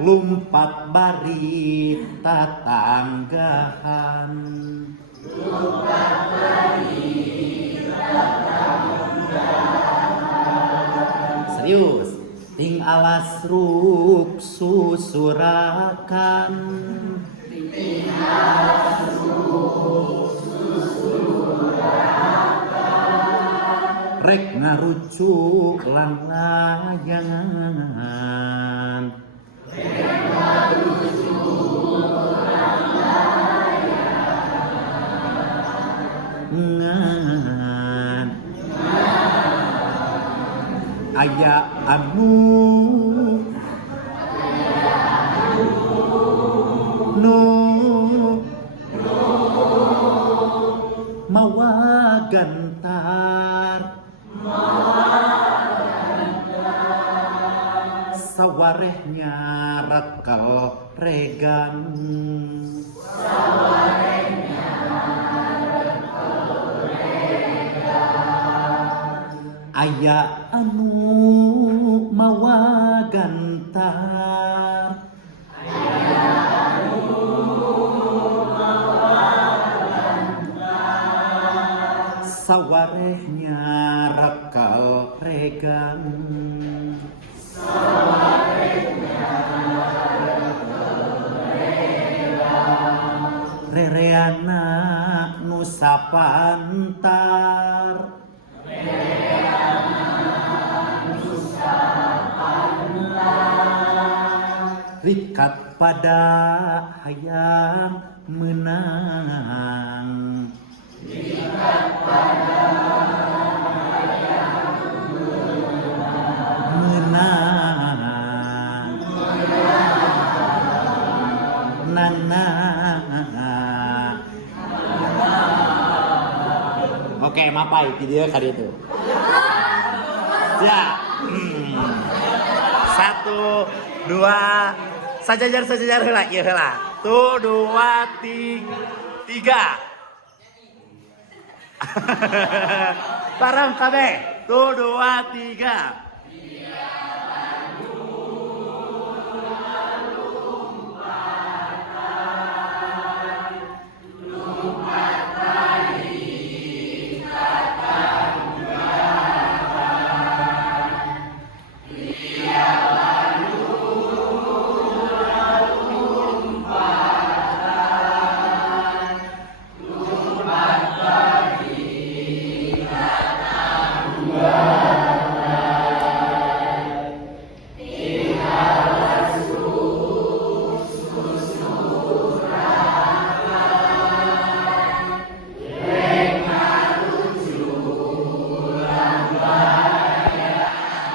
lumpat bari tatanggahan. Serius, ting alas ruk susurakan. Rek ngarucuk langlayangan. Ngan aya anu nu mawa gantar sawarehnya rakal regan. Aya anu mawa gantar sawarehnya rakal regan. Rereana nu sapantar rikat pada hayang menang. Menang nana. Oke, mapai video kali itu. Ya. 1, 2 sajajar heula ieu heula. 1 2 3. Parang kabeh. 1 2 3.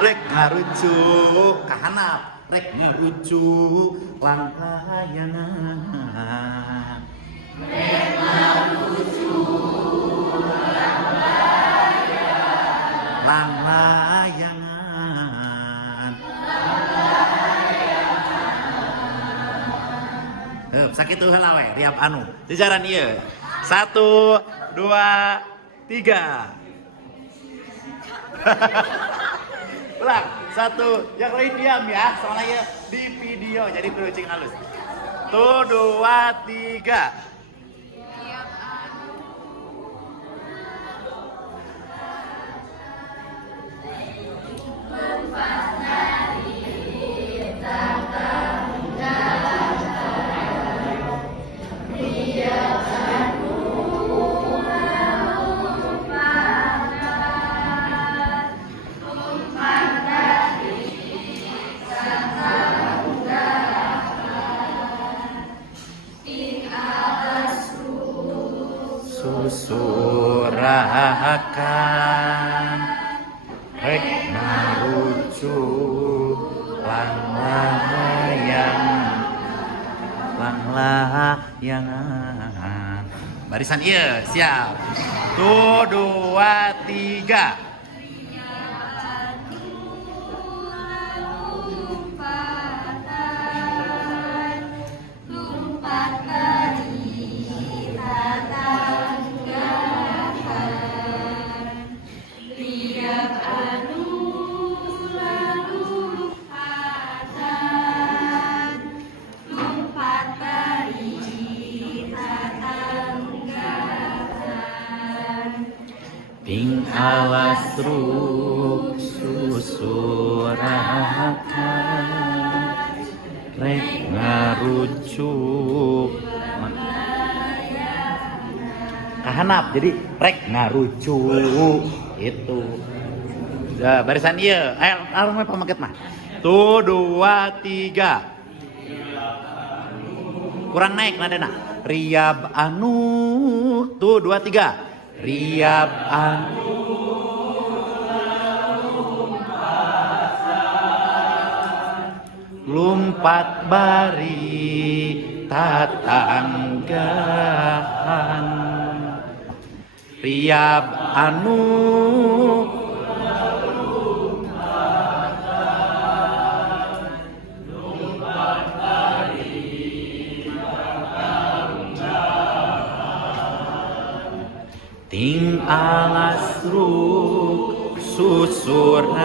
Rek ngarucuk kahanap, rek ngarucuk langlayangan. Rek ngarucuk langlayangan. Sakitu heula we riap anu. Jajaran ieu. 1 2 3. Ulang, 1, yang lain diam ya, soalnya di video jadi kucing halus. 1 2 3. Susurakan rek ngarucuk langlayangan. Barisan ieu siap. 1 2 3. alas truk susurakan rek ngarucuk kahanap jadi rek ngarucuk itu ya barisan iya ayo pamaket mah tuh 2 3 kurang naik nadena Riab anu tuh 2 3 Riab anu lumpat bari tatanggahan Riab anu ting alas ruk susurakan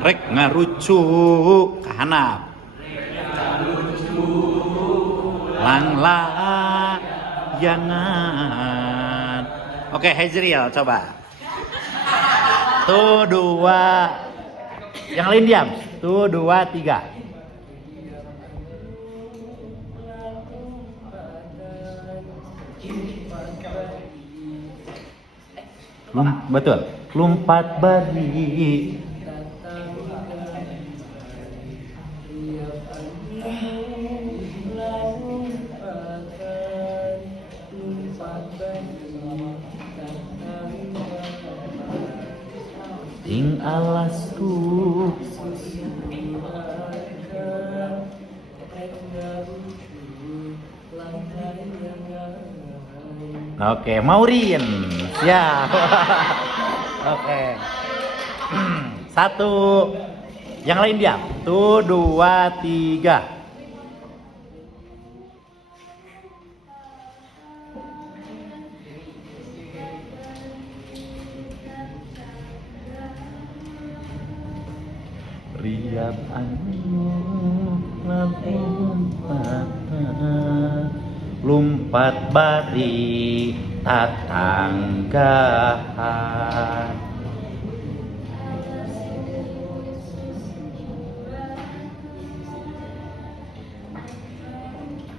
rek ngarucuk kahanap langla jangan oke Hezriel coba tuh 2 yang lain diam tuh 2 3 betul lumpat bari ting alasku oke Maureen siap oke 1 yang lain diam tuh 2 3 Riab anu lumpat bari tatanggahan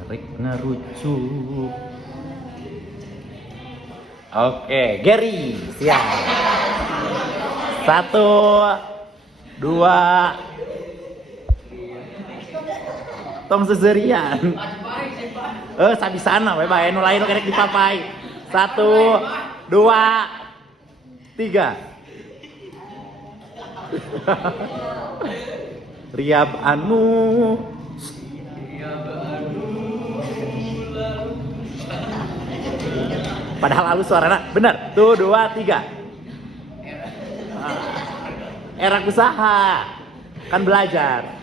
rek ngarucuk oke Gary siap 1 2 tong seserian sabisana we bae nu lain kerek dipapai 1 2 3 Riab anu padahal halus suarana bener tuh 2 3 era usaha kan belajar